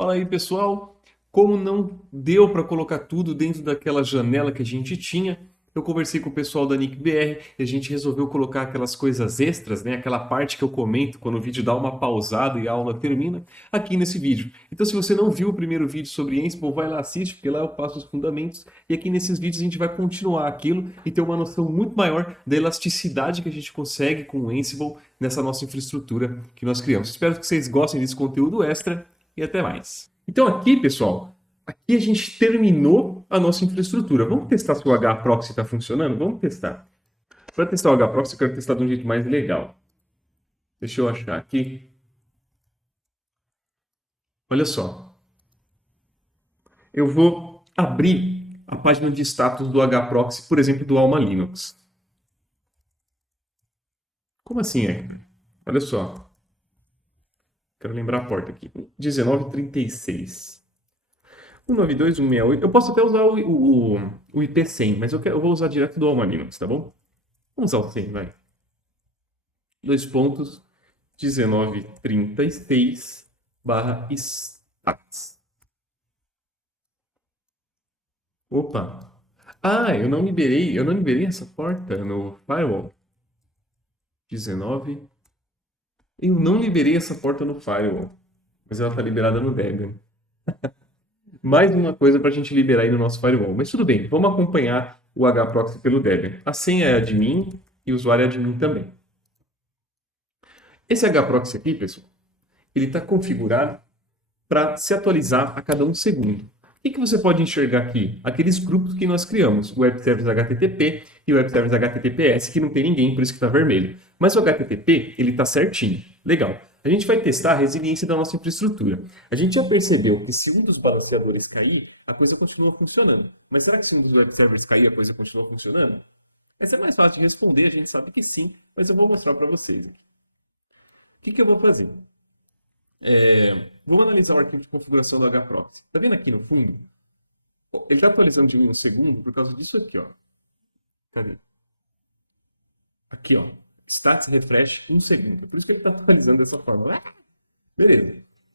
Fala aí, pessoal. Como não deu para colocar tudo dentro daquela janela que a gente tinha, eu conversei com o pessoal da NIC-BR e a gente resolveu colocar aquelas coisas extras, né? Aquela parte que eu comento quando o vídeo dá uma pausada e a aula termina, aqui nesse vídeo. Então, se você não viu o primeiro vídeo sobre Ansible, vai lá assiste, porque lá eu passo os fundamentos. E aqui nesses vídeos a gente vai continuar aquilo e ter uma noção muito maior da elasticidade que a gente consegue com o Ansible nessa nossa infraestrutura que nós criamos. Espero que vocês gostem desse conteúdo extra e até mais. Então aqui, pessoal, aqui a gente terminou a nossa infraestrutura. Vamos testar se o HProxy está funcionando? Vamos testar. Para testar o HProxy, eu quero testar de um jeito mais legal. Deixa eu achar aqui. Olha só. Eu vou abrir a página de status do HProxy, por exemplo, do Alma Linux. Como assim é? Olha só. Quero lembrar a porta aqui. 1936. 192.168. Eu posso até usar o IP100, mas eu vou usar direto do Alma Linux, tá bom? Vamos usar o 100, vai. 2.1936 barra stats. Opa! Ah, eu não liberei essa porta no firewall. 19. Eu não liberei essa porta no firewall, mas ela está liberada no Debian. Mais uma coisa para a gente liberar aí no nosso firewall. Mas tudo bem, vamos acompanhar o HProxy pelo Debian. A senha é admin e o usuário é admin também. Esse HProxy aqui, pessoal, ele está configurado para se atualizar a cada um segundo. O que você pode enxergar aqui? Aqueles grupos que nós criamos, o Web Service HTTP e o Web Service HTTPS, que não tem ninguém, por isso que está vermelho. Mas o HTTP, ele está certinho. Legal. A gente vai testar a resiliência da nossa infraestrutura. A gente já percebeu que se um dos balanceadores cair, a coisa continua funcionando. Mas será que se um dos web servers cair, a coisa continua funcionando? Essa é mais fácil de responder, a gente sabe que sim, mas eu vou mostrar para vocês aqui. O que eu vou fazer? Vamos analisar o arquivo de configuração do HProxy. Está vendo aqui no fundo? Ele está atualizando de 1 segundo por causa disso aqui, ó. Cadê? Aqui, ó. Stats refresh 1 segundo. É por isso que ele está atualizando dessa forma. Beleza.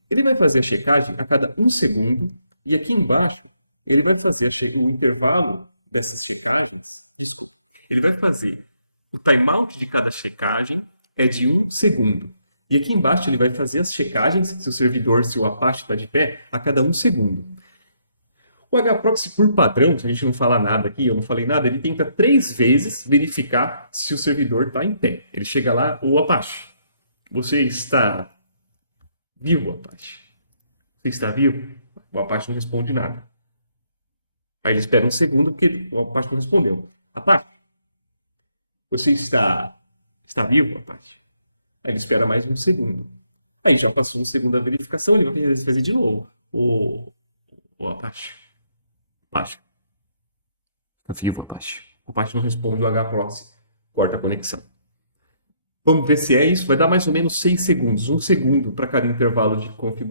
Ele vai fazer a checagem a cada 1 segundo. E aqui embaixo, ele vai fazer o intervalo dessas checagens. Desculpa. Ele vai fazer o timeout de cada checagem é de 1 segundo. E aqui embaixo ele vai fazer as checagens, se o servidor, se o Apache está de pé, a cada 1 segundo. O HProxy, por padrão, se a gente não falar nada aqui, eu não falei nada, ele tenta 3 vezes verificar se o servidor está em pé. Ele chega lá, o Apache, você está vivo, Apache? Você está vivo? O Apache não responde nada. Aí ele espera 1 segundo, porque o Apache não respondeu. Apache, você está vivo, Apache? Aí ele espera mais 1 segundo. Aí já passou 1 segundo da verificação, ele vai fazer de novo. O Apache. Apache. Tá vivo, Apache. O Apache não responde o HProxy. Corta a conexão. Vamos ver se é isso. Vai dar mais ou menos 6 segundos. 1 segundo para cada intervalo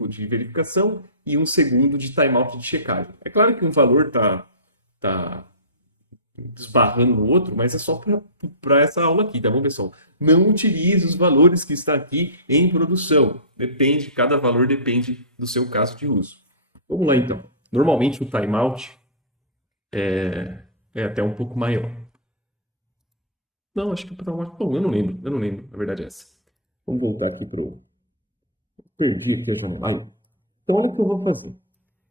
de verificação e 1 segundo de timeout de checagem. É claro que um valor tá desbarrando no outro, mas é só para essa aula aqui, tá bom, pessoal? Não utilize os valores que está aqui em produção. Cada valor depende do seu caso de uso. Vamos lá, então. Normalmente o timeout é até um pouco maior. Não, acho que o timeout... Bom, eu não lembro, na verdade é essa. Vamos voltar aqui para o... Perdi aqui a janela. Então, olha o que eu vou fazer.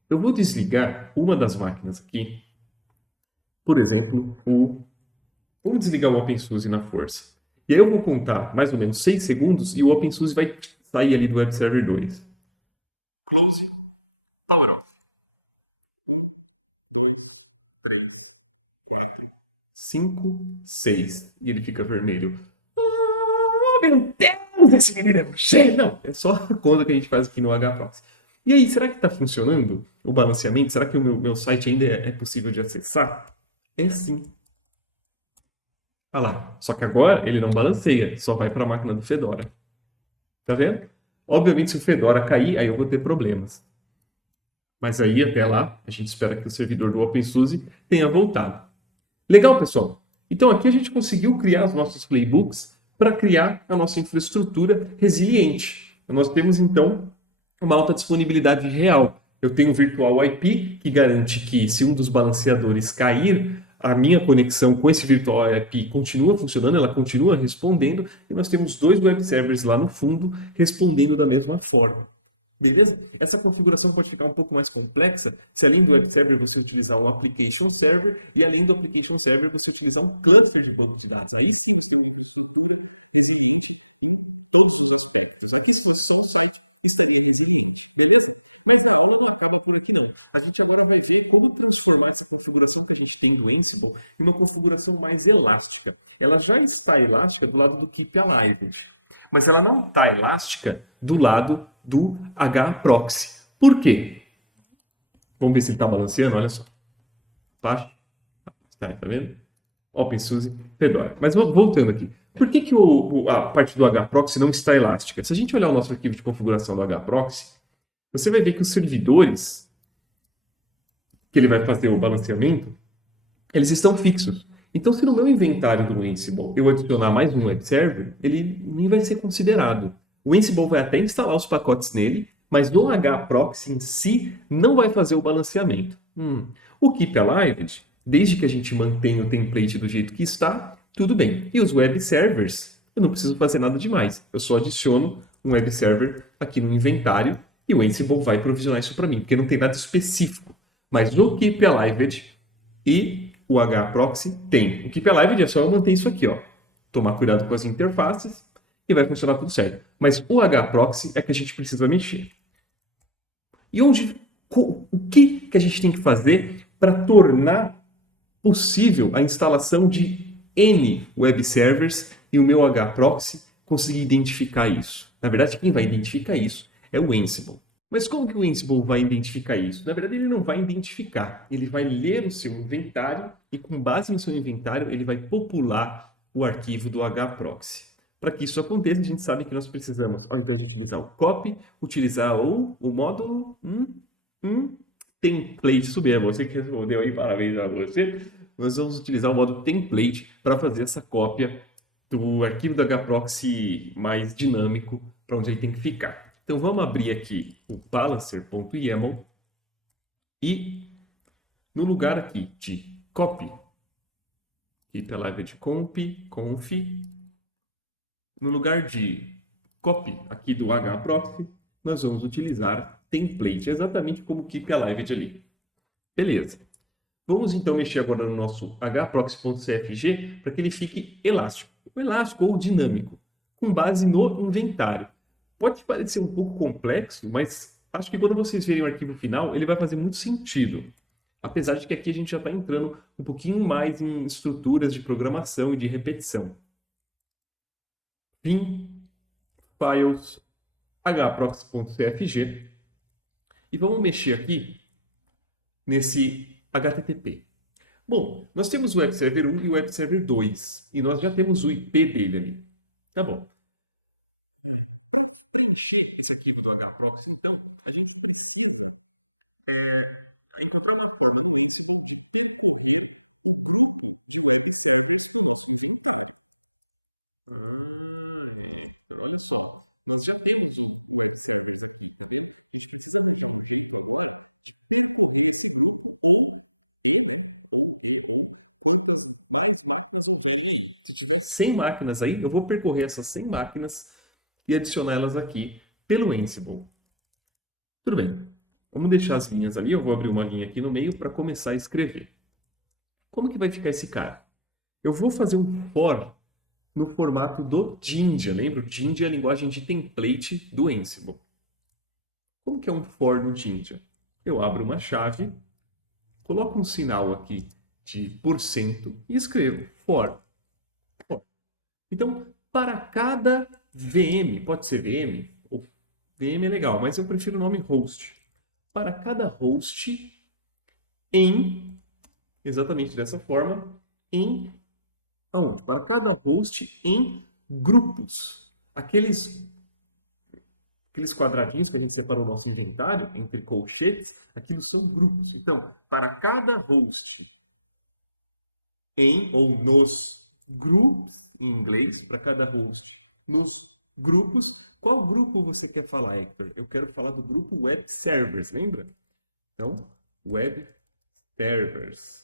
Eu vou desligar uma das máquinas aqui. Por exemplo, vamos desligar o OpenSUSE na força. E aí eu vou contar mais ou menos 6 segundos e o OpenSUSE vai sair ali do Web Server 2. Close, power off. 1, 2, 3, 4, 5, 6. E ele fica vermelho. Oh, meu Deus, esse menino é cheio. Não, é só a conta que a gente faz aqui no HProxy. E aí, será que está funcionando o balanceamento? Será que o meu site ainda é possível de acessar? É sim. Olha lá. Só que agora ele não balanceia, só vai para a máquina do Fedora. Tá vendo? Obviamente, se o Fedora cair, aí eu vou ter problemas. Mas aí, até lá, a gente espera que o servidor do OpenSUSE tenha voltado. Legal, pessoal? Então, aqui a gente conseguiu criar os nossos playbooks para criar a nossa infraestrutura resiliente. Nós temos, então, uma alta disponibilidade real. Eu tenho um Virtual IP que garante que se um dos balanceadores cair, a minha conexão com esse Virtual IP continua funcionando, ela continua respondendo, e nós temos 2 web servers lá no fundo respondendo da mesma forma. Beleza? Essa configuração pode ficar um pouco mais complexa se além do web server você utilizar um application server e além do application server você utilizar um cluster de banco de dados. Aí sim, todos os aspectos. Aqui se fosse só um site, estaria resumindo. Beleza? Mas a aula não acaba por aqui não. A gente agora vai ver como transformar essa configuração que a gente tem do Ansible em uma configuração mais elástica. Ela já está elástica do lado do Keep Alive, mas ela não está elástica do lado do hproxy. Por quê? Vamos ver se ele está balanceando, olha só. Tá vendo? OpenSUSE, Fedora. Mas voltando aqui. Por que, que a parte do hproxy não está elástica? Se a gente olhar o nosso arquivo de configuração do hproxy, você vai ver que os servidores que ele vai fazer o balanceamento, eles estão fixos. Então, se no meu inventário do Ansible eu adicionar mais um web server, ele nem vai ser considerado. O Ansible vai até instalar os pacotes nele, mas o hproxy em si não vai fazer o balanceamento. O Keep Alive, desde que a gente mantenha o template do jeito que está, tudo bem. E os web servers, eu não preciso fazer nada demais. Eu só adiciono um web server aqui no inventário e o Ansible vai provisionar isso para mim, porque não tem nada específico. Mas o Keep Alive e o hproxy tem. O Keep Alive é só eu manter isso aqui, ó. Tomar cuidado com as interfaces e vai funcionar tudo certo. Mas o hproxy é que a gente precisa mexer. E o que a gente tem que fazer para tornar possível a instalação de N web servers e o meu hproxy conseguir identificar isso? Na verdade, quem vai identificar isso é o Ansible. Mas como que o Ansible vai identificar isso? Na verdade, ele não vai identificar. Ele vai ler o seu inventário e, com base no seu inventário, ele vai popular o arquivo do hproxy. Para que isso aconteça, a gente sabe que nós precisamos, ao invés de utilizar o copy, utilizar o módulo template. Isso mesmo, você que respondeu aí, parabéns a você. Nós vamos utilizar o módulo template para fazer essa cópia do arquivo do hproxy mais dinâmico para onde ele tem que ficar. Então vamos abrir aqui o balancer.yaml e no lugar aqui de copy, keep alive de conf, no lugar de copy aqui do hproxy, nós vamos utilizar template, exatamente como o keep alive ali. Beleza. Vamos então mexer agora no nosso hproxy.cfg para que ele fique elástico ou dinâmico, com base no inventário. Pode parecer um pouco complexo, mas acho que quando vocês verem o arquivo final, ele vai fazer muito sentido. Apesar de que aqui a gente já está entrando um pouquinho mais em estruturas de programação e de repetição. Vim, files, hproxy.cfg e vamos mexer aqui nesse HTTP. Bom, nós temos o Web Server 1 e o Web Server 2 e nós já temos o IP dele ali. Tá bom. Para preencher esse arquivo do hproxy, então, a gente precisa encontrar uma forma de olha só, nós já temos Cem máquinas aí, eu vou percorrer essas 100 máquinas e adicioná-las aqui pelo Ansible. Tudo bem, vamos deixar as linhas ali, eu vou abrir uma linha aqui no meio para começar a escrever. Como que vai ficar esse cara? Eu vou fazer um for no formato do Jinja, lembra? O Jinja é a linguagem de template do Ansible. Como que é um for no Jinja? Eu abro uma chave, coloco um sinal aqui de % e escrevo for. Então, para cada VM, pode ser VM, ou VM é legal, mas eu prefiro o nome host. Para cada host exatamente dessa forma, para cada host em grupos. Aqueles quadradinhos que a gente separou no nosso inventário, entre colchetes, aquilo são grupos. Então, para cada host ou nos groups, em inglês, para cada host nos grupos, Qual grupo você quer falar, Hector? Eu quero falar do grupo Web Servers, lembra? Então, Web Servers.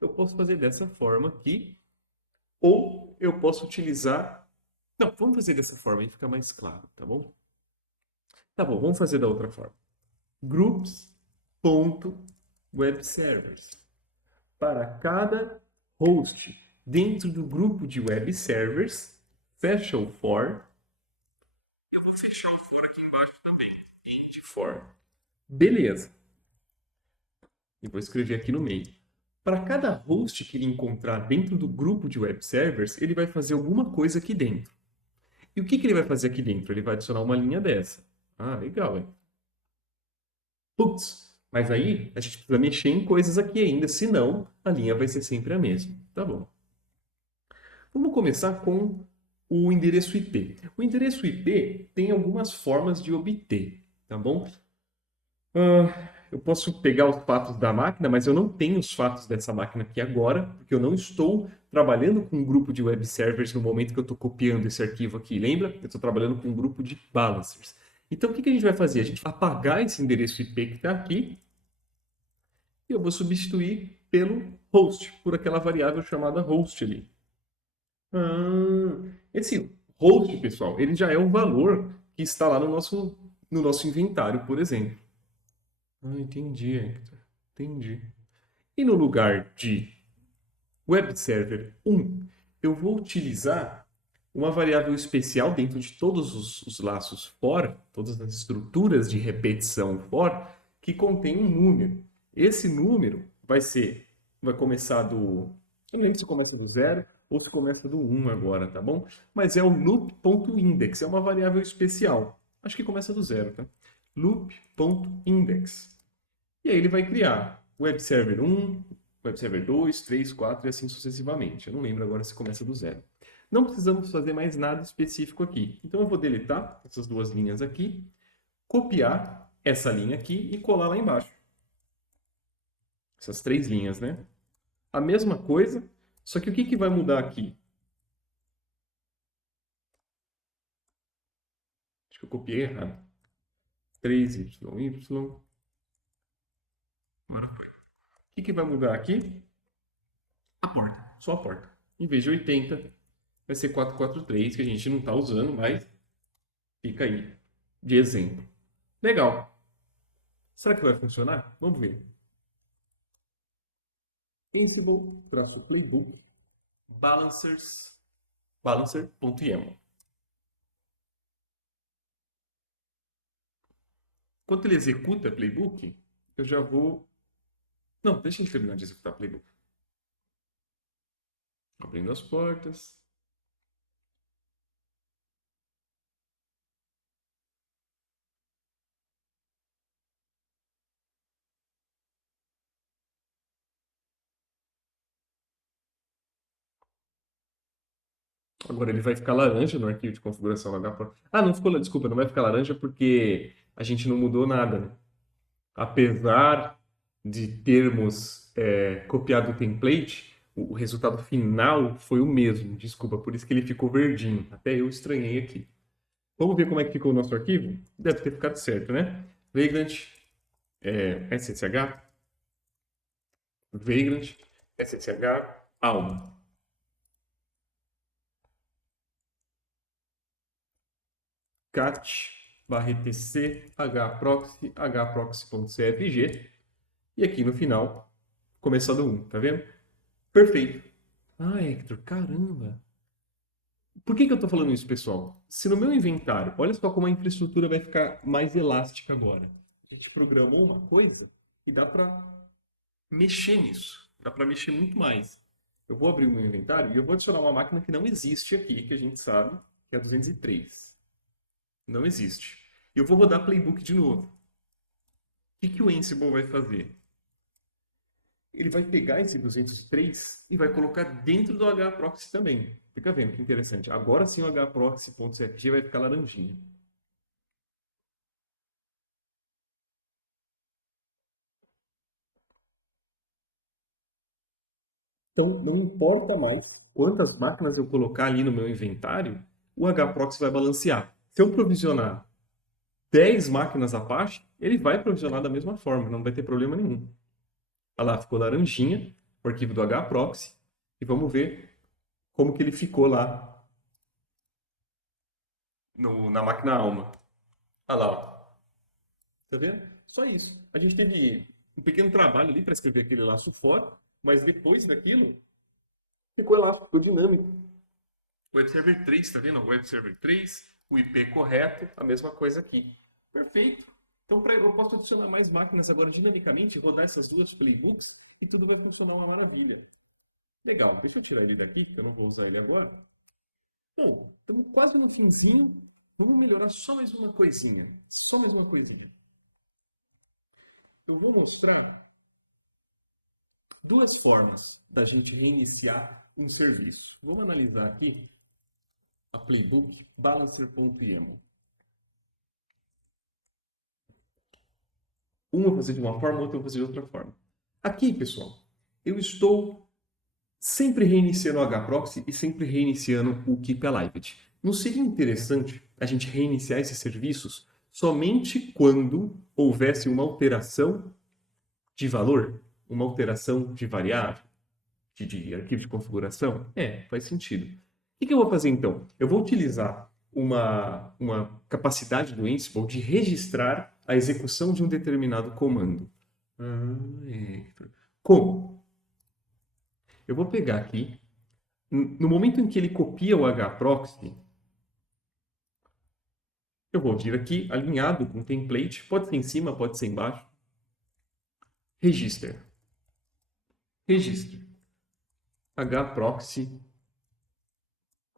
Eu posso fazer dessa forma aqui, ou eu posso utilizar... Não, vamos fazer dessa forma, aí fica mais claro, tá bom? Tá bom, vamos fazer da outra forma. Groups.webservers. Para cada host dentro do grupo de web servers, fecha o for. Eu vou fechar o for aqui embaixo também. End for. Beleza. E vou escrever aqui no meio. Para cada host que ele encontrar dentro do grupo de web servers, ele vai fazer alguma coisa aqui dentro. E o que ele vai fazer aqui dentro? Ele vai adicionar uma linha dessa. Ah, legal, hein? Putz, mas aí a gente precisa mexer em coisas aqui ainda, senão a linha vai ser sempre a mesma. Tá bom. Vamos começar com o endereço IP. O endereço IP tem algumas formas de obter, tá bom? Eu posso pegar os fatos da máquina, mas eu não tenho os fatos dessa máquina aqui agora, porque eu não estou trabalhando com um grupo de web servers no momento que eu estou copiando esse arquivo aqui. Lembra? Eu estou trabalhando com um grupo de balancers. Então, o que a gente vai fazer? A gente vai apagar esse endereço IP que está aqui e eu vou substituir pelo host, por aquela variável chamada host ali. Esse host, pessoal, ele já é um valor que está lá no nosso inventário, por exemplo. Entendi, Hector. Entendi. E no lugar de web server 1, eu vou utilizar uma variável especial dentro de todos os laços for, todas as estruturas de repetição for, que contém um número. Esse número vai começar do... Eu não lembro se começa do 0 ou se começa do 1 agora, tá bom? Mas é o loop.index, é uma variável especial. Acho que começa do 0, tá? Loop.index. E aí ele vai criar web server 1, web server 2, 3, 4 e assim sucessivamente. Eu não lembro agora se começa do 0. Não precisamos fazer mais nada específico aqui. Então eu vou deletar essas duas linhas aqui, copiar essa linha aqui e colar lá embaixo. Essas três linhas, né? A mesma coisa, só que o que vai mudar aqui? Acho que eu copiei errado. 3y. Agora foi. O que vai mudar aqui? A porta. Só a porta. Em vez de 80, vai ser 443, que a gente não está usando, mas fica aí de exemplo. Legal. Será que vai funcionar? Vamos ver. Ansible-playbook balancer.yaml. Enquanto ele executa playbook, eu já vou... Não, deixa ele terminar de executar playbook. Abrindo as portas. Agora ele vai ficar laranja no arquivo de configuração HProxy. Ah, não ficou, desculpa, não vai ficar laranja porque a gente não mudou nada, né? Apesar de termos copiado o template, o resultado final foi o mesmo. Desculpa, por isso que ele ficou verdinho. Até eu estranhei aqui. Vamos ver como é que ficou o nosso arquivo? Deve ter ficado certo, né? Vagrant, SSH, Vagrant, SSH, Alma. cat /etc hproxy hproxy.cfg e aqui no final começando 1, tá vendo? Perfeito. Ah, Hector, caramba. Por que eu estou falando isso, pessoal? Se no meu inventário, olha só como a infraestrutura vai ficar mais elástica agora. A gente programou uma coisa e dá para mexer nisso. Dá para mexer muito mais. Eu vou abrir o meu inventário e eu vou adicionar uma máquina que não existe aqui, que a gente sabe, que é a 203. Não existe. Eu vou rodar playbook de novo. O que o Ansible vai fazer? Ele vai pegar esse 203 e vai colocar dentro do hproxy também. Fica vendo que interessante. Agora sim o hproxy.cfg vai ficar laranjinha. Então, não importa mais quantas máquinas eu colocar ali no meu inventário, o hproxy vai balancear. Se eu provisionar 10 máquinas Apache, ele vai provisionar da mesma forma, não vai ter problema nenhum. Olha lá, ficou laranjinha, o arquivo do hproxy, e vamos ver como que ele ficou lá na máquina alma. Olha lá, ó. Tá vendo? Só isso. A gente teve um pequeno trabalho ali para escrever aquele laço fora, mas depois daquilo, ficou elástico, ficou dinâmico. Web Server 3, tá vendo? Web Server 3, o IP correto, a mesma coisa aqui. Perfeito. Então eu posso adicionar mais máquinas agora dinamicamente, rodar essas duas playbooks e tudo vai funcionar uma maravilha. Legal, deixa eu tirar ele daqui, porque eu não vou usar ele agora. Bom, estamos quase no finzinho. Vamos melhorar só mais uma coisinha. Só mais uma coisinha. Eu vou mostrar duas formas da gente reiniciar um serviço. Vamos analisar aqui a playbook balancer.yaml. Uma eu vou fazer de uma forma, outra eu vou fazer de outra forma. Aqui, pessoal, eu estou sempre reiniciando o hproxy e sempre reiniciando o keep alive. Não seria interessante a gente reiniciar esses serviços somente quando houvesse uma alteração de valor, uma alteração de variável, de arquivo de configuração? Faz sentido. O que eu vou fazer então? Eu vou utilizar uma capacidade do Ansible de registrar a execução de um determinado comando. Como? Eu vou pegar aqui, no momento em que ele copia o hproxy, eu vou vir aqui, alinhado com o template, pode ser em cima, pode ser embaixo. Register. Hproxy.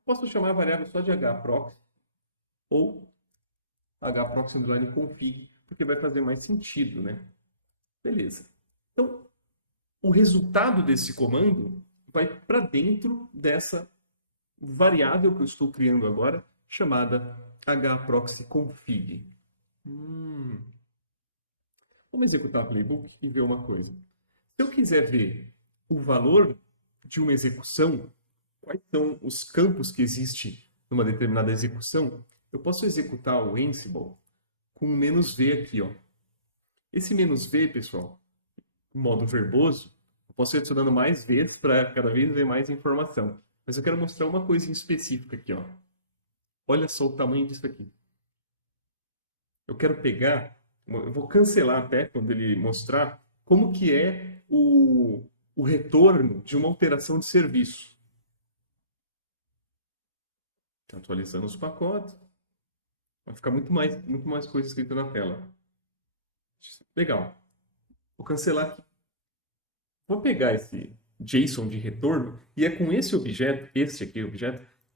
Posso chamar a variável só de hproxy ou hproxy_config, porque vai fazer mais sentido, né? Beleza. Então, o resultado desse comando vai para dentro dessa variável que eu estou criando agora, chamada hproxy_config. Vamos executar a playbook e ver uma coisa. Se eu quiser ver o valor de uma execução, quais são os campos que existem numa determinada execução, eu posso executar o Ansible com um "-v" aqui, ó. Esse "-v", pessoal, em modo verboso, eu posso ir adicionando mais vezes para cada vez ver mais informação. Mas eu quero mostrar uma coisa em específica aqui, ó. Olha só o tamanho disso aqui. Eu quero pegar, eu vou cancelar até quando ele mostrar como que é o retorno de uma alteração de serviço. Atualizando os pacotes. Vai ficar muito mais coisa escrita na tela. Legal. Vou cancelar aqui. Vou pegar esse JSON de retorno e é com esse objeto, que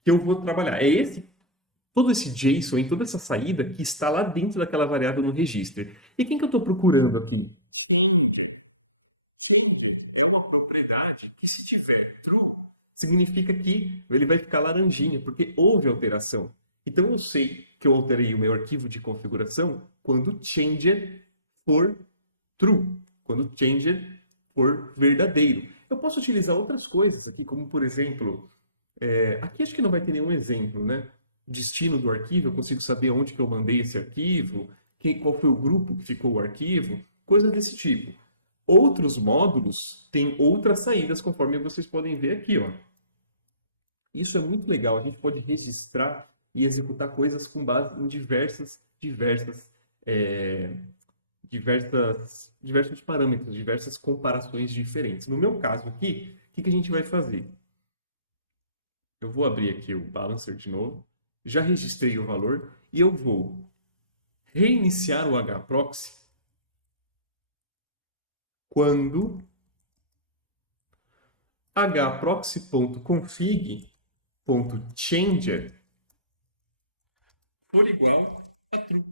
eu vou trabalhar. Todo esse JSON, toda essa saída que está lá dentro daquela variável no register. E quem que eu estou procurando aqui? Propriedade que, se tiver true, significa que ele vai ficar laranjinha, porque houve alteração. Então eu sei que eu alterei o meu arquivo de configuração quando changed for true, quando changed for verdadeiro. Eu posso utilizar outras coisas aqui, como por exemplo, aqui acho que não vai ter nenhum exemplo, né? Destino do arquivo, eu consigo saber onde que eu mandei esse arquivo, qual foi o grupo que ficou o arquivo, coisas desse tipo. Outros módulos têm outras saídas, conforme vocês podem ver aqui, ó. Isso é muito legal, a gente pode registrar e executar coisas com base em diversos parâmetros, diversas comparações diferentes. No meu caso aqui, o que a gente vai fazer? Eu vou abrir aqui o Balancer de novo, já registrei o valor e eu vou reiniciar o hproxy quando hproxy.config.changed for igual a true.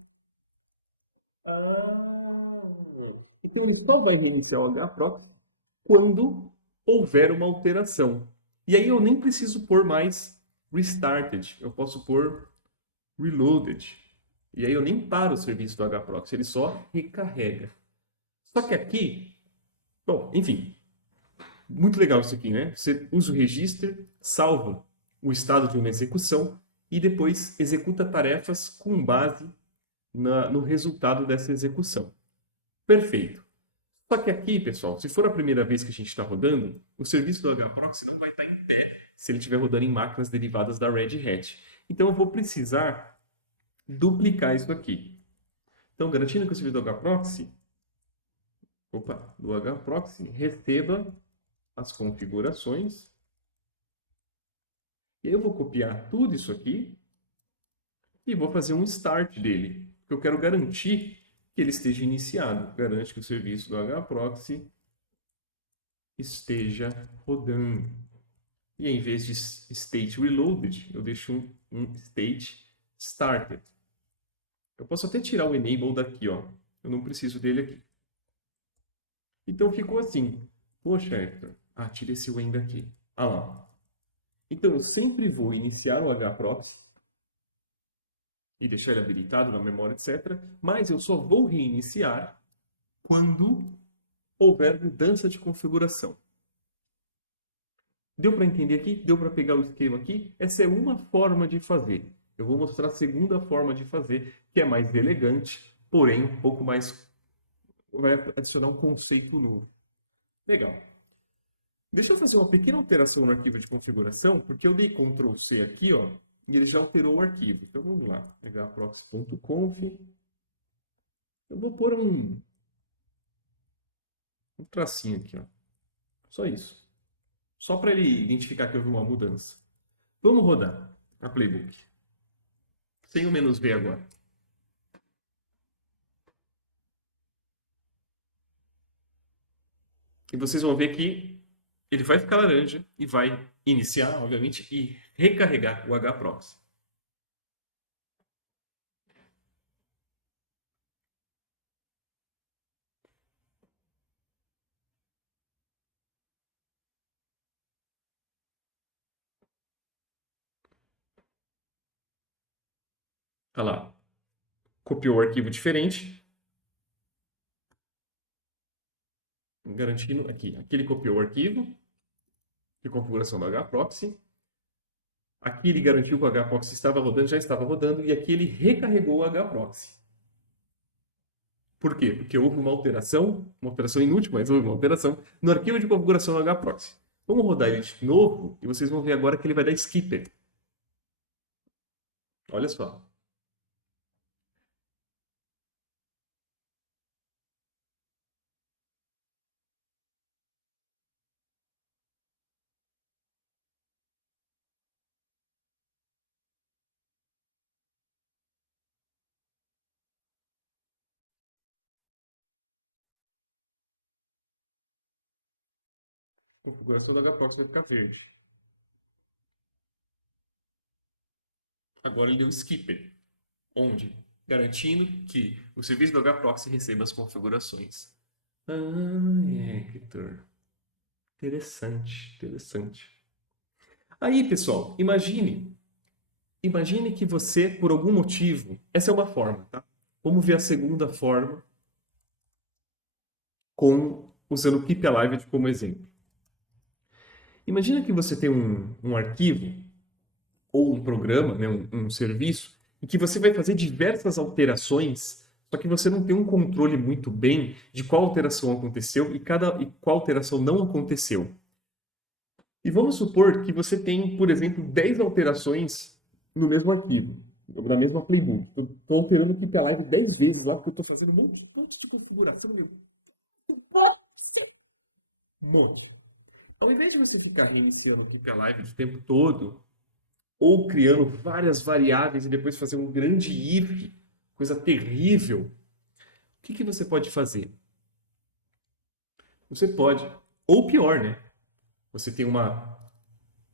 Então ele só vai reiniciar o hproxy quando houver uma alteração. E aí eu nem preciso pôr mais restarted, eu posso pôr reloaded. E aí eu nem paro o serviço do hproxy, ele só recarrega. Só que aqui, bom, enfim, Muito legal isso aqui, né? Você usa o register, salva o estado de uma execução e depois executa tarefas com base no resultado dessa execução. Perfeito. Só que aqui, pessoal, se for a primeira vez que a gente está rodando, o serviço do HProxy não vai estar em pé se ele estiver rodando em máquinas derivadas da Red Hat. Então eu vou precisar duplicar isso aqui. Então, garantindo que o servidor do HProxy receba as configurações. E aí eu vou copiar tudo isso aqui e vou fazer um start dele. Porque eu quero garantir que ele esteja iniciado. Garante que o serviço do HProxy esteja rodando. E em vez de state reloaded, eu deixo um state started. Eu posso até tirar o enable daqui, ó. Eu não preciso dele aqui. Então ficou assim. Poxa, Hector. Ah, tira esse when daqui. Ah lá. Então eu sempre vou iniciar o HProxy e deixar ele habilitado na memória, etc. Mas eu só vou reiniciar quando houver mudança de configuração. Deu para entender aqui? Deu para pegar o esquema aqui? Essa é uma forma de fazer. Eu vou mostrar a segunda forma de fazer, que é mais elegante, porém um pouco mais... vai adicionar um conceito novo. Legal. Deixa eu fazer uma pequena alteração no arquivo de configuração, porque eu dei Ctrl C aqui, ó, e ele já alterou o arquivo. Então vamos lá, hproxy.conf. Eu vou pôr um tracinho aqui, ó. Só isso. Só para ele identificar que houve uma mudança. Vamos rodar a playbook. Sem o "-v" agora. E vocês vão ver que ele vai ficar laranja e vai iniciar, obviamente, e recarregar o HProxy. Olha lá. Copiou o arquivo diferente. Garantindo aqui. Aqui ele copiou o arquivo de configuração do HProxy. Aqui ele garantiu que o HProxy estava rodando, já estava rodando, e aqui ele recarregou o HProxy. Por quê? Porque houve uma alteração inútil, mas houve uma alteração no arquivo de configuração do HProxy. Vamos rodar ele de novo e vocês vão ver agora que ele vai dar skipper. Olha só. A configuração do HProxy vai ficar verde. Agora ele deu skipper. Onde? Garantindo que o serviço do HProxy receba as configurações. Hector. Interessante, interessante. Aí, pessoal, imagine que você, por algum motivo, essa é uma forma, tá? Vamos ver a segunda forma usando o Keep Alive como exemplo. Imagina que você tem um arquivo ou um programa, né, um serviço, em que você vai fazer diversas alterações, só que você não tem um controle muito bem de qual alteração aconteceu e qual alteração não aconteceu. E vamos supor que você tem, por exemplo, 10 alterações no mesmo arquivo, na mesma playbook. Estou alterando o Keep Alive 10 vezes lá, porque eu estou fazendo um monte de configuração. Um monte. Ao invés de você ficar reiniciando o Keep Alive o tempo todo, ou criando várias variáveis e depois fazer um grande if, coisa terrível, o que você pode fazer? Você pode, ou pior, né? Você tem uma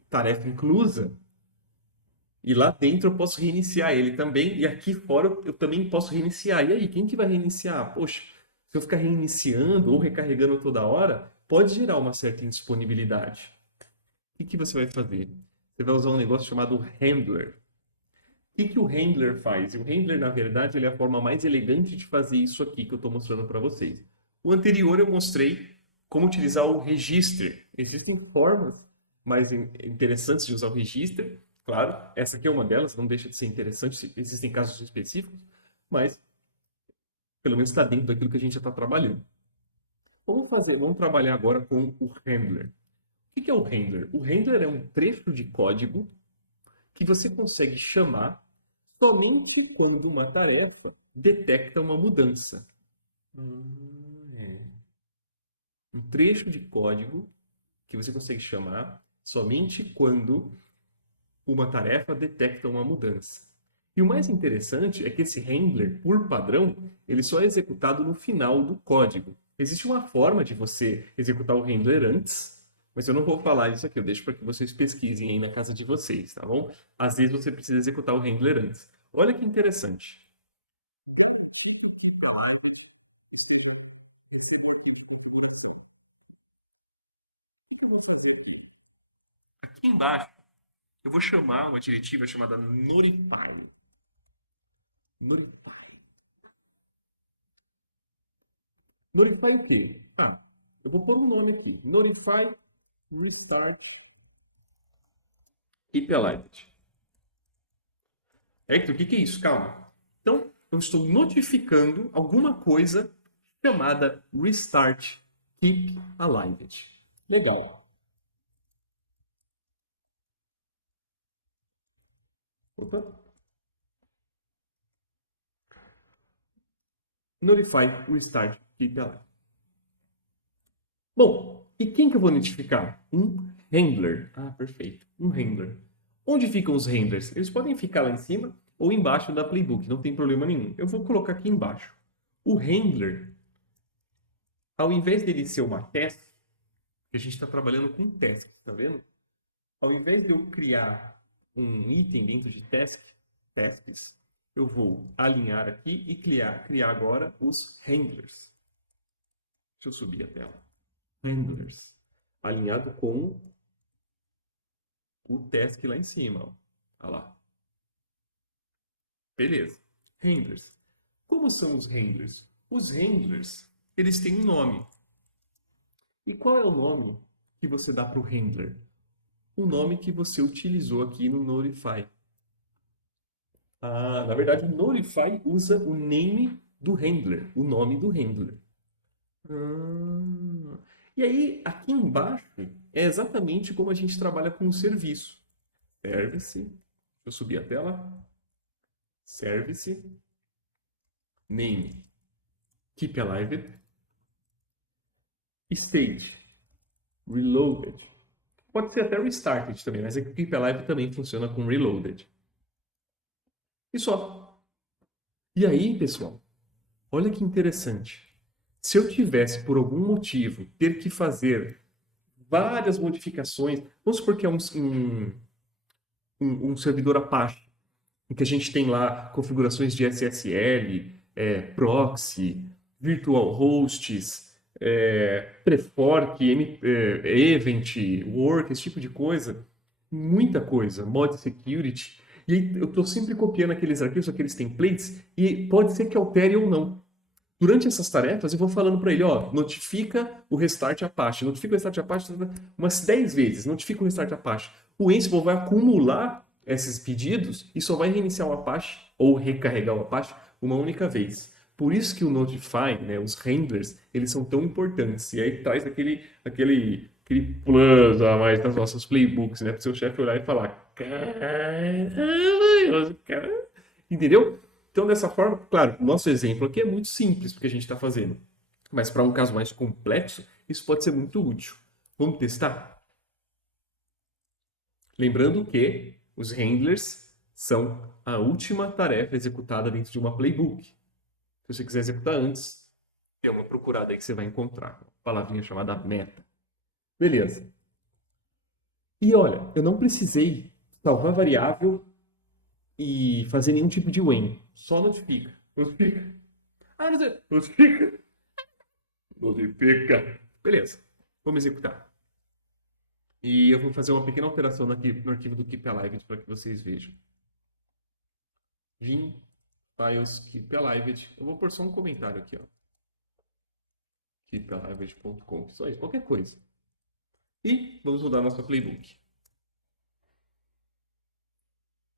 tarefa inclusa e lá dentro eu posso reiniciar ele também e aqui fora eu também posso reiniciar. E aí, quem que vai reiniciar? Poxa, se eu ficar reiniciando ou recarregando toda hora, pode gerar uma certa indisponibilidade. O que você vai fazer? Você vai usar um negócio chamado handler. O que o handler faz? O handler, na verdade, ele é a forma mais elegante de fazer isso aqui que eu estou mostrando para vocês. O anterior eu mostrei como utilizar o register. Existem formas mais interessantes de usar o register. Claro, essa aqui é uma delas, não deixa de ser interessante, existem casos específicos, mas pelo menos está dentro daquilo que a gente já está trabalhando. Vamos trabalhar agora com o handler. O que é o handler? O handler é um trecho de código que você consegue chamar somente quando uma tarefa detecta uma mudança. Um trecho de código que você consegue chamar somente quando uma tarefa detecta uma mudança. E o mais interessante é que esse handler, por padrão, ele só é executado no final do código. Existe uma forma de você executar o handler antes, mas eu não vou falar isso aqui, eu deixo para que vocês pesquisem aí na casa de vocês, tá bom? Às vezes você precisa executar o handler antes. Olha que interessante. Aqui embaixo, eu vou chamar uma diretiva chamada notify. Notify. Notify o quê? Ah, eu vou pôr um nome aqui. Notify restart keep alive. Hector, o que é isso? Calma. Então, eu estou notificando alguma coisa chamada restart keep alive. Legal. Opa. Notify restart keep alive. Bom, e quem que eu vou notificar? Um handler. Ah, perfeito. Um handler. Onde ficam os handlers? Eles podem ficar lá em cima ou embaixo da playbook, não tem problema nenhum. Eu vou colocar aqui embaixo. O handler, ao invés dele ser uma task, que a gente está trabalhando com tasks, tá vendo? Ao invés de eu criar um item dentro de tasks, eu vou alinhar aqui e criar agora os handlers. Deixa eu subir a tela. Handlers. Alinhado com o task lá em cima. Ó. Olha lá. Beleza. Handlers. Como são os handlers? Os handlers, eles têm um nome. E qual é o nome que você dá para o handler? O nome que você utilizou aqui no Notify. Ah, na verdade, o Notify usa o name do handler, o nome do handler. Ah, e aí, aqui embaixo, é exatamente como a gente trabalha com o serviço. Service, deixa eu subir a tela. Service, name, keep alive, state, reloaded. Pode ser até restarted também, mas a keep alive também funciona com reloaded. E só. E aí, pessoal, olha que interessante. Se eu tivesse, por algum motivo, ter que fazer várias modificações, vamos supor que é um servidor Apache, em que a gente tem lá configurações de SSL, proxy, virtual hosts, prefork, event, work, esse tipo de coisa, muita coisa, mod security. E aí eu estou sempre copiando aqueles arquivos, aqueles templates, e pode ser que altere ou não. Durante essas tarefas, eu vou falando para ele, ó, notifica o restart Apache, notifica o restart Apache umas 10 vezes, notifica o restart Apache. O Ansible vai acumular esses pedidos e só vai reiniciar o Apache ou recarregar o Apache uma única vez. Por isso que o Notify, né, os handlers, eles são tão importantes. E aí traz aquele plus a mais nas nossas playbooks, né, para o seu chefe olhar e falar, cara, entendeu? Então, dessa forma, claro, o nosso exemplo aqui é muito simples porque a gente está fazendo. Mas para um caso mais complexo, isso pode ser muito útil. Vamos testar? Lembrando que os handlers são a última tarefa executada dentro de uma playbook. Se você quiser executar antes, tem uma procurada aí que você vai encontrar. Uma palavrinha chamada meta. Beleza. E olha, eu não precisei salvar variável e fazer nenhum tipo de when. Só notifica. Notifica. Ah, não sei. Notifica. Notifica. Beleza. Vamos executar. E eu vou fazer uma pequena alteração no arquivo do Keep Alive para que vocês vejam. Vim, files, Keep Alive. Eu vou pôr só um comentário aqui, ó. keepalive.com. Só isso, qualquer coisa. E vamos rodar nossa playbook.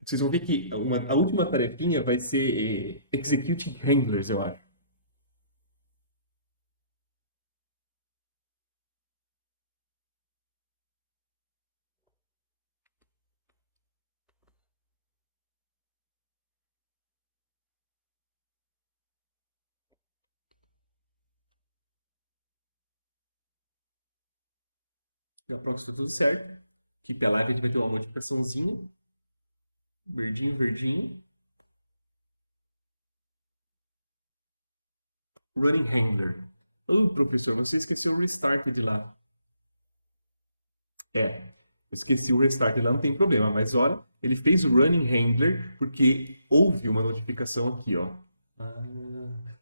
Vocês vão ver que a última tarefinha vai ser Executing Handlers, eu acho. Na próxima tudo certo. Keep Alive a gente vai ter uma modificaçãozinha. Verdinho, verdinho. Running Handler. Professor, você esqueceu o restart de lá. Eu esqueci o restart lá, não tem problema. Mas olha, ele fez o Running Handler porque houve uma notificação aqui, ó.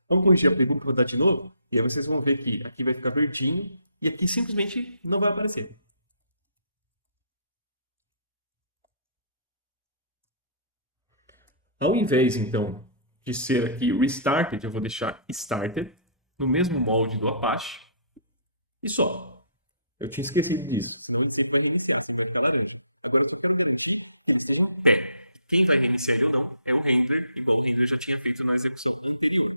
Vamos corrigir a playbook, rodar de novo. E aí vocês vão ver que aqui vai ficar verdinho e aqui simplesmente não vai aparecer. Ao invés, então, de ser aqui restarted, eu vou deixar started no mesmo molde do Apache e só. Eu tinha esquecido disso. Senão ele vai reiniciar, você vai ficar laranja. Agora eu só quero garantir que ele tem uma pé. Quem vai reiniciar ele ou não é o handler, igual o handler já tinha feito na execução anterior.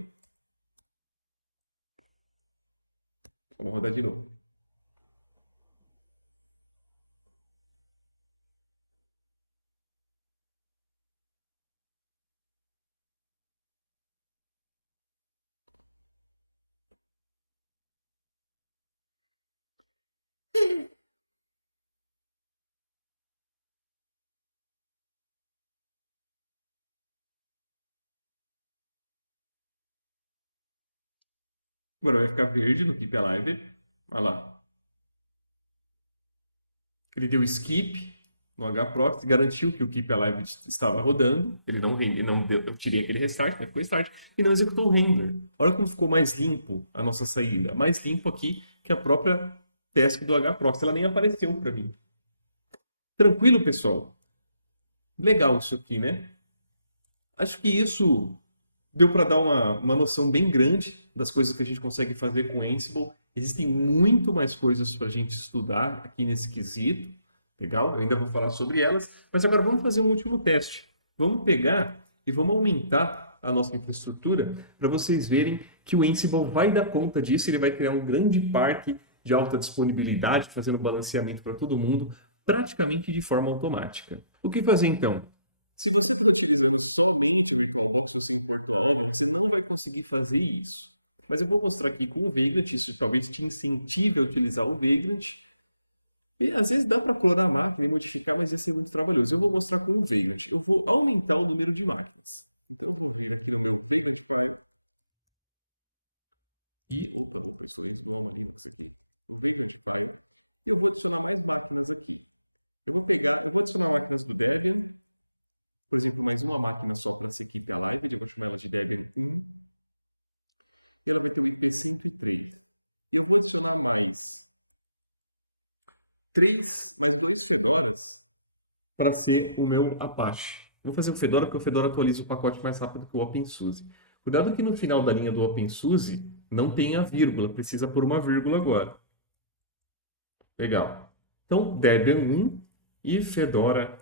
Agora vai ficar verde no Keep Alive. Olha lá. Ele deu skip no hproxy, garantiu que o Keep Alive estava rodando. Ele não deu, eu tirei aquele restart, mas ficou start, e não executou o handler. Olha como ficou mais limpo a nossa saída. Mais limpo aqui que a própria task do hproxy. Ela nem apareceu para mim. Tranquilo, pessoal? Legal isso aqui, né? Acho que isso deu para dar uma noção bem grande das coisas que a gente consegue fazer com Ansible. Existem muito mais coisas para a gente estudar aqui nesse quesito. Legal? Eu ainda vou falar sobre elas. Mas agora vamos fazer um último teste. Vamos pegar e vamos aumentar a nossa infraestrutura para vocês verem que o Ansible vai dar conta disso. Ele vai criar um grande parque de alta disponibilidade, fazendo balanceamento para todo mundo, praticamente de forma automática. O que fazer então? Vai conseguir fazer isso. Mas eu vou mostrar aqui com o Vagrant, isso talvez te incentive a utilizar o Vagrant. E às vezes dá para clonar a máquina e modificar, mas isso é muito trabalhoso. Eu vou mostrar com o Vagrant. Eu vou aumentar o número de máquinas. Três Fedoras para ser o meu Apache. Eu vou fazer o Fedora porque o Fedora atualiza o pacote mais rápido que o OpenSUSE. Cuidado que no final da linha do OpenSUSE não tem a vírgula, precisa pôr uma vírgula agora. Legal. Então, Debian 1 e Fedora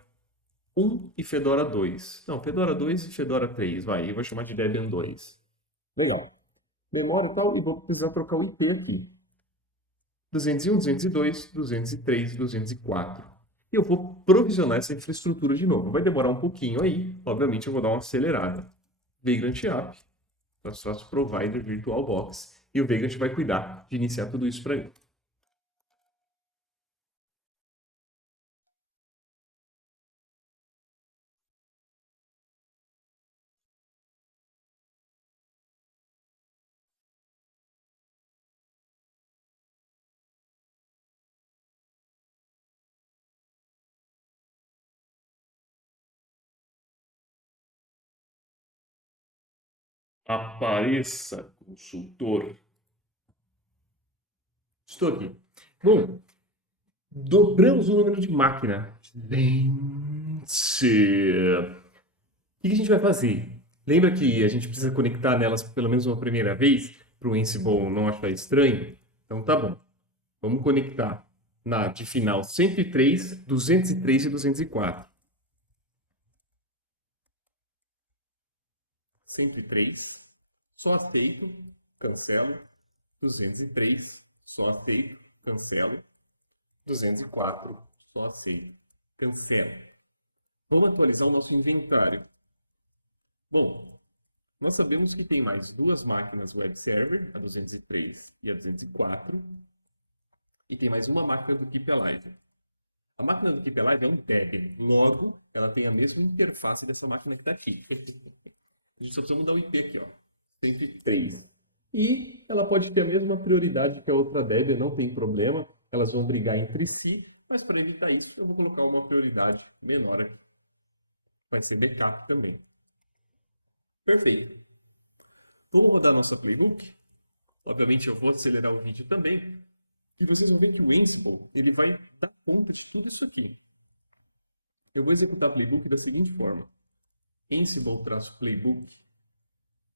1 e Fedora 2. Não, Fedora 2 e Fedora 3, vai. Eu vou chamar de Debian 2. Legal. Memória e tal, e vou precisar trocar o IP aqui. 201, 202, 203, 204. E eu vou provisionar essa infraestrutura de novo. Vai demorar um pouquinho aí. Obviamente, eu vou dar uma acelerada. Vagrant App, nosso provider VirtualBox. E o Vagrant vai cuidar de iniciar tudo isso para mim. Apareça, consultor. Estou aqui. Bom, dobramos o número de máquina. Gente! O que a gente vai fazer? Lembra que a gente precisa conectar nelas pelo menos uma primeira vez para o Ansible não achar estranho? Então tá bom. Vamos conectar na de final 103, 203 e 204. 103, só aceito, cancelo. 203, só aceito, cancelo. 204, só aceito, cancelo. Vamos atualizar o nosso inventário. Bom, nós sabemos que tem mais duas máquinas web server, a 203 e a 204, e tem mais uma máquina do Keep Alive. A máquina do Keep Alive é um Debian, logo ela tem a mesma interface dessa máquina que está aqui. A gente só precisa mudar o IP aqui, ó, 103. E ela pode ter a mesma prioridade que a outra Debian, não tem problema, elas vão brigar entre si, mas para evitar isso eu vou colocar uma prioridade menor aqui. Vai ser backup também. Perfeito. Vamos rodar nossa playbook. Obviamente eu vou acelerar o vídeo também. E vocês vão ver que o Ansible ele vai dar conta de tudo isso aqui. Eu vou executar a playbook da seguinte forma. Ansible-playbook.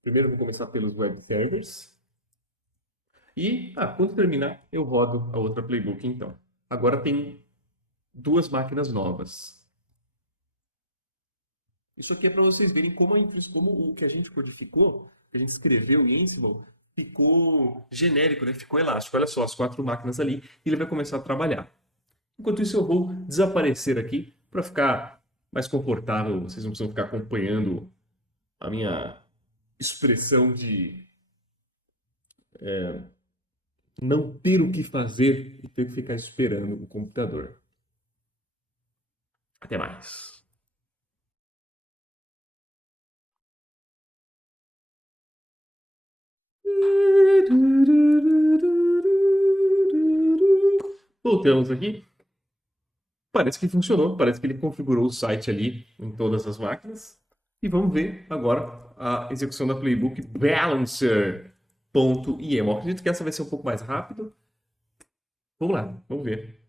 Primeiro eu vou começar pelos web servers. E, quando terminar, eu rodo a outra playbook então. Agora tem duas máquinas novas. Isso aqui é para vocês verem como o que a gente codificou, que a gente escreveu em Ansible, ficou genérico, né? Ficou elástico. Olha só, as 4 máquinas ali, e ele vai começar a trabalhar. Enquanto isso, eu vou desaparecer aqui para ficar mais confortável. Vocês não precisam ficar acompanhando a minha expressão de não ter o que fazer e ter que ficar esperando o computador. Até mais. Voltamos aqui. Parece que funcionou, parece que ele configurou o site ali em todas as máquinas. E vamos ver agora a execução da playbook balancer.imo. Acredito que essa vai ser um pouco mais rápida. Vamos lá, vamos ver.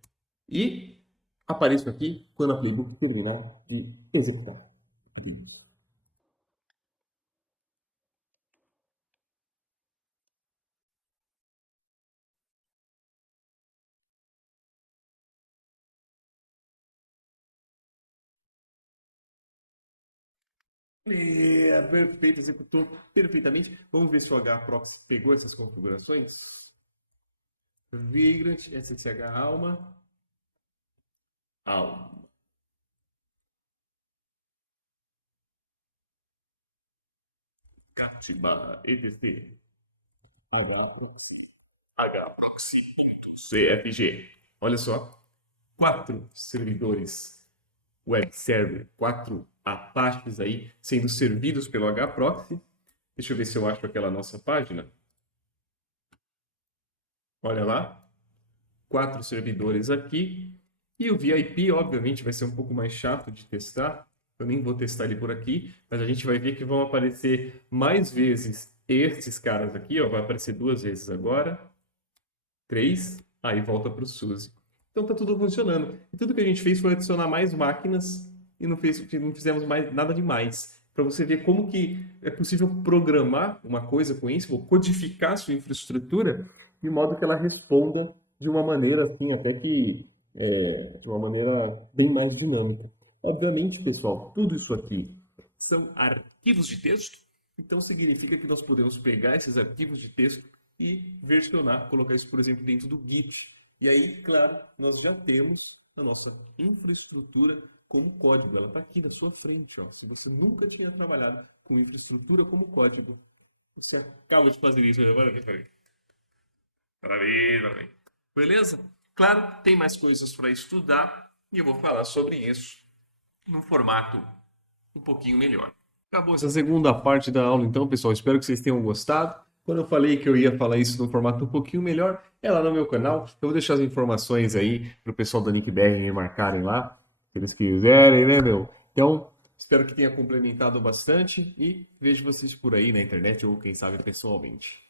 E apareço aqui quando a playbook terminar de executar. Perfeito, executou perfeitamente. Vamos ver se o HProxy pegou essas configurações. Vagrant, SSH Alma. Alma. Katiba, etc. HProxy.cfg. Olha só, 4 servidores web server, 4 Apaches aí sendo servidos pelo HProxy. Deixa eu ver se eu acho aquela nossa página. Olha lá, 4 servidores aqui. E o VIP, obviamente, vai ser um pouco mais chato de testar. Eu nem vou testar ele por aqui, mas a gente vai ver que vão aparecer mais vezes esses caras aqui, ó. Vai aparecer 2 vezes agora. 3, aí volta para o SUSE. Então tá tudo funcionando. E tudo que a gente fez foi adicionar mais máquinas e não fizemos mais nada demais. Para você ver como que é possível programar uma coisa com isso, ou codificar sua infraestrutura de modo que ela responda de uma maneira assim, até que de uma maneira bem mais dinâmica. Obviamente, pessoal, tudo isso aqui são arquivos de texto, então significa que nós podemos pegar esses arquivos de texto e versionar, colocar isso, por exemplo, dentro do Git. E aí, claro, nós já temos a nossa infraestrutura como código. Ela está aqui na sua frente. Ó. Se você nunca tinha trabalhado com infraestrutura como código, você acaba de fazer isso. Parabéns. Beleza? Claro, tem mais coisas para estudar e eu vou falar sobre isso num formato um pouquinho melhor. Acabou essa segunda parte da aula, então, pessoal. Espero que vocês tenham gostado. Quando eu falei que eu ia falar isso num formato um pouquinho melhor, é lá no meu canal. Eu vou deixar as informações aí para o pessoal da NickBR me marcarem lá, se eles quiserem, né, meu? Então, espero que tenha complementado bastante e vejo vocês por aí na internet ou, quem sabe, pessoalmente.